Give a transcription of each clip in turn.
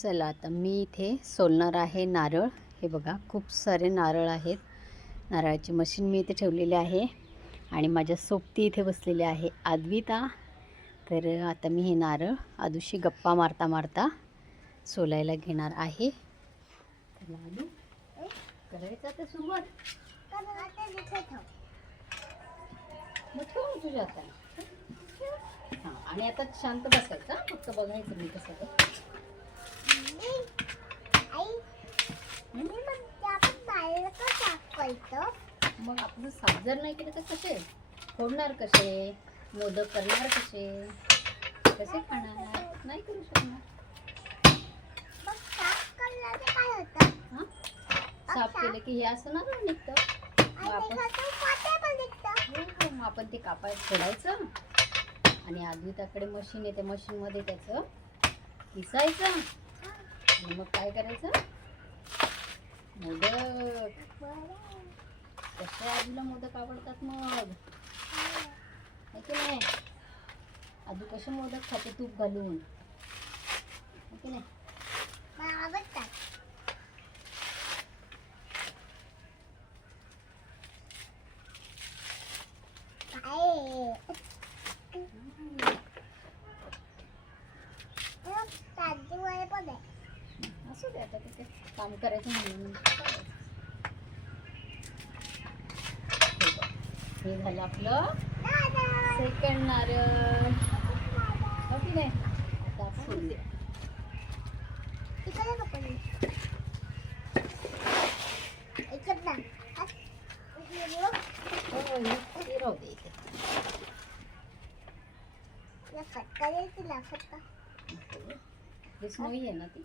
चला आता मी इथे सोलणार आहे नारळ. हे बघा खूप सारे नारळ आहेत. नारळाची मशीन मी इथे ठेवलेली आहे आणि माझ्या सोबती इथे बसलेली आहे आद्विता. तर आता मी हे नारळ आदूशी गप्पा मारता मारता सोलायला घेणार आहे. तर आदू करायचं आता सुरुवात. मग ठेव तुझ्या आता. हां आणि आता शांत बसायचं, फक्त बघायचं मी कसं ते. मग आपण साफ जर नाही केलं तर कसे फोडणार, कसे मोदक करणार, कसे खाणार, नाही करू शकणार. साफ केलं की हे असं नारळ निघतं. मग आपण ते कापाय फोडायचं आणि आद्विताकडे मशीन आहे, त्या मशीनमध्ये त्याचं किसायचं आणि मग काय करायचं, मोदक. कसे आदूला मोदक आवडतात मग, है की नाही? आदू कसे मोदक खाते तूप घालून, है की नाही? असू दे आता, तिथे काम करायचं म्हणून. हे झालं आपलं सेकंड नारळ, हो की नाही? आता आपण फोडूया. राहू दे इथे. नाही आहे ना ती.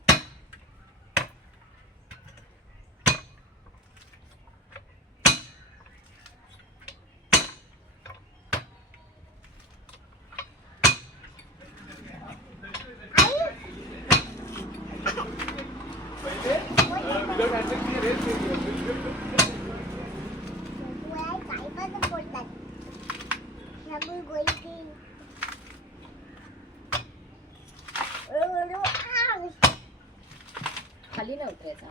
खाली नाही उतरायचा.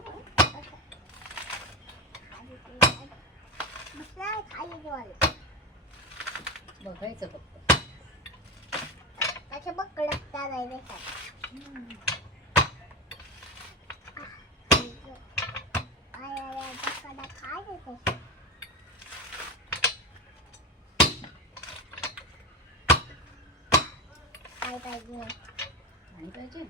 बघायचं फक्त. आणि पाहिजे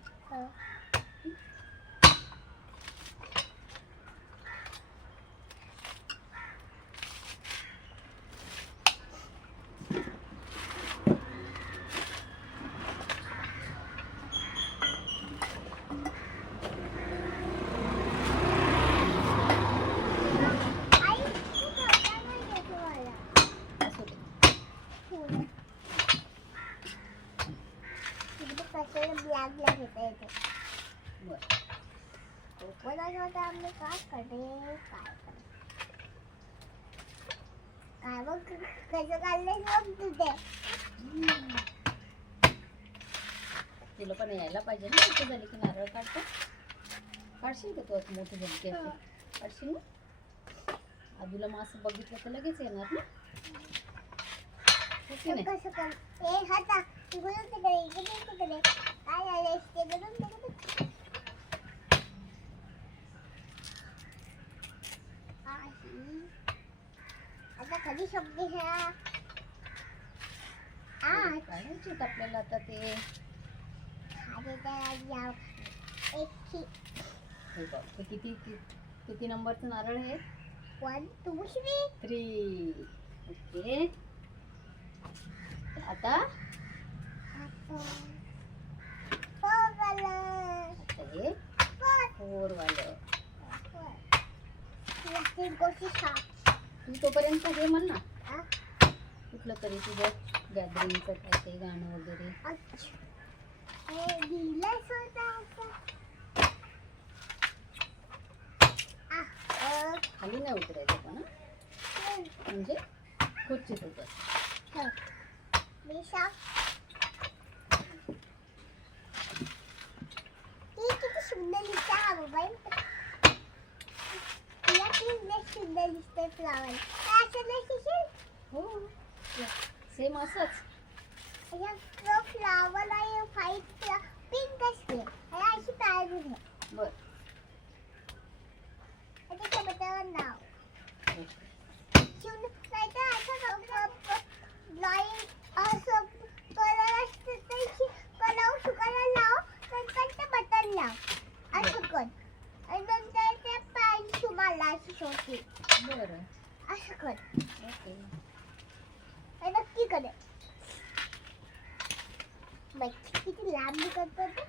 तुला पण यायला पाहिजे ना. मोठं झाली की नारळ काढतो. काढशील का तू असं मोठं झाली की? असं काढशील ना. आदूला मग असं बघितलं तर लगेच येणार ना. कधी शब्द काढायचे आपल्याला आता ते. किती किती नंबरचं नारळ आहे? 1 2 3. ओके. आता हे 4 वालं. तू तोपर्यंत हे म्हण ना, कुठलं तरी तुझं गॅदरिंगचं काय ते गाणं वगैरे. खाली नाही उतरायचं पण, म्हणजे खुर्चीत उतर. किती सुंदर सुंदर दिसते फ्लावर. असं नाही दिसेल? हो सेम असंच. याचा फ्लावर आहे व्हाईट पिंक असते. आणि अशी पॅरेट आहे. बर त्याच्या बटावर नाव. शिवून नाहीतर असं लाईन असं कलर असते त्याची कलर सुकायला लाव. नंतर ते बटन लाव. असं कर. आणि नंतर ते पॅन्ट तुम्हाला अशी छोटी. बरं असं कर. ओके. हे नक्की करे. बघ किती लांब करतो ते.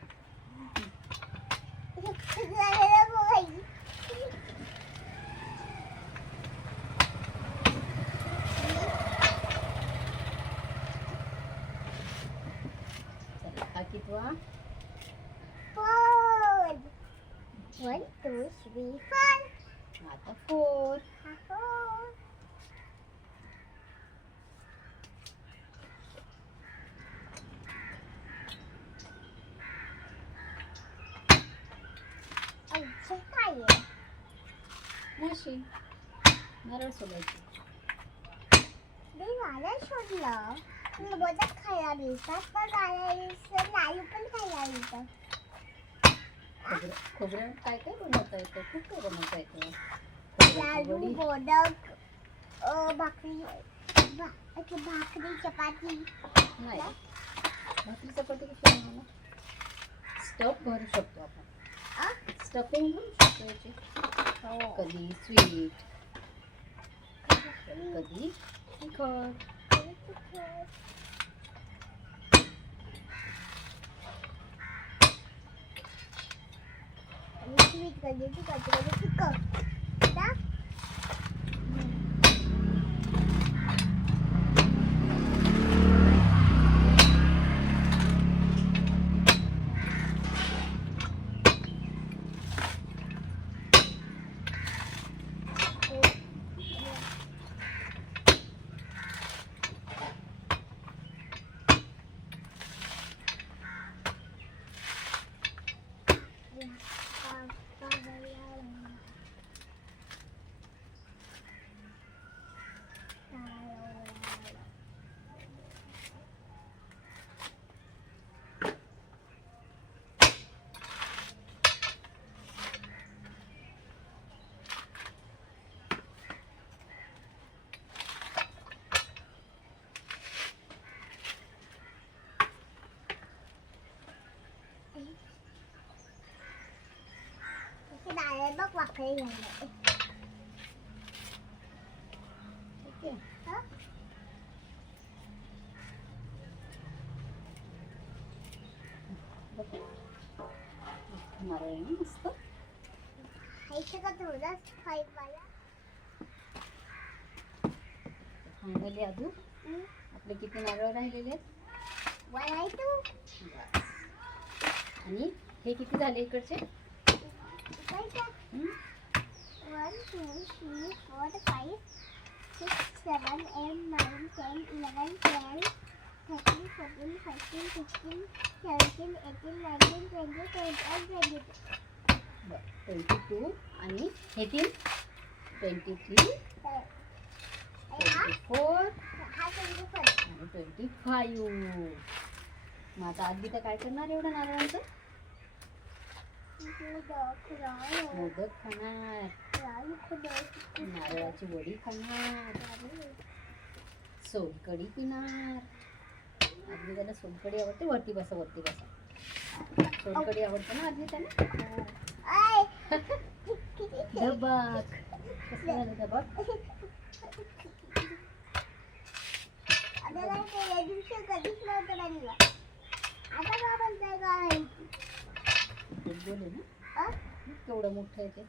चला हा कितवा? 4 1 2 3 4. आता 4. अच्छा काय आहे? म्हशी नारळ सोलायची. मी मला शोधलं. मोदक खायला मिळतात पण लाडू पण खायला मिळतात. खोबरं काय काय बनवता येतं? खूप काय बनवता येतं. लाडू वडी. मोदक भाकरी चपाती. नाही भाकरी चपाती कशी बनवणार? स्टफ भरू शकतो आपण. स्टफिंग भरू शकतो याची. कधी स्वीट कधी तिखट. स्वीट कधी तिखट. बघ वाकडी झालं. ठीक आहे. नारळ आहे ना मस्त. खायचं का थोडंच फाईट मला. फायनली अजून आपले किती नारळ राहिलेले आहेत? 1 आणि 2. बस. आणि हे किती झाले इकडचे? 1 2 3 4 5 6 7 8 9 10 11 12 13 14 15 16 17 18 19 20 21 22. बरं 22 आणि हे तीन 23 24 हा 24. आणि 25. मग आता आधी तर काय करणार एवढं नारळाचं? मोदक खाणार, नारळाची वडी खाणार, सोलकढी पिणार. आधी त्याला सोलकढी आवडते. वरती बसा वरती बसा. सोलकढी आवडते ना आधी त्याला. धबाक कसं झालं धबाक? बोले ना केवढं मोठं आहे ते.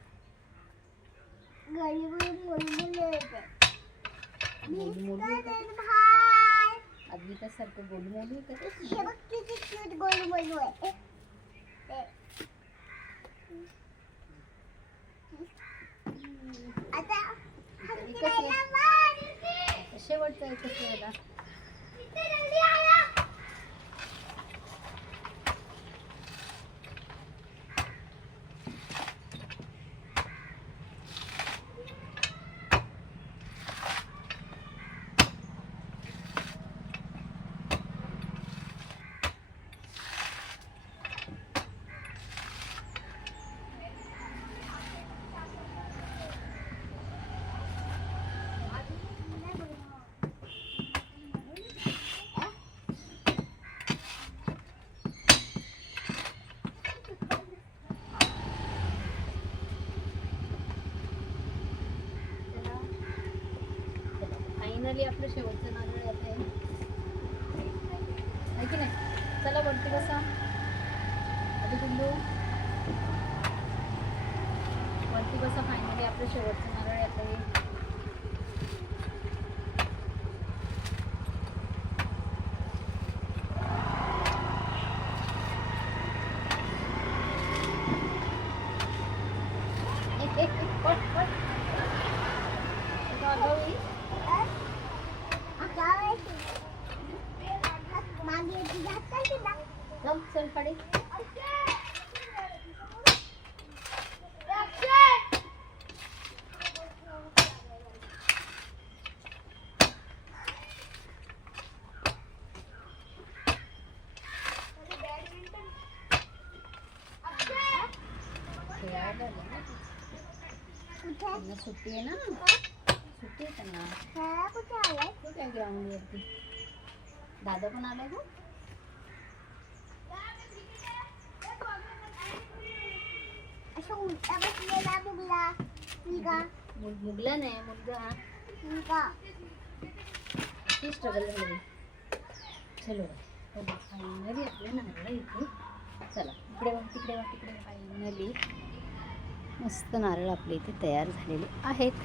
आधी सारखं गोलमोल होतं. शेवटचं आहे कसं याला. फायनली आपलं शेवटचं नारळ येत आहे की नाही. चला वरती बसा आधी गुल्लू, वरती बसा. फायनली आपलं शेवटचं नारळ येत आहे. चल चल खाली. त्यांना सुट्टी आहे ना, सुट्टी आहे त्यांना. कुठे आहे ग्राउंड वरती? दादा पण आलाय का? मुलगा नाही, मुलगा किती स्ट्रगल झाली. चलो फायनली आपलं नारळ इथे. चला इकडे वा, तिकडे वा, तिकडे. फायनली मस्त नारळ आपले इथे तयार झालेले आहेत.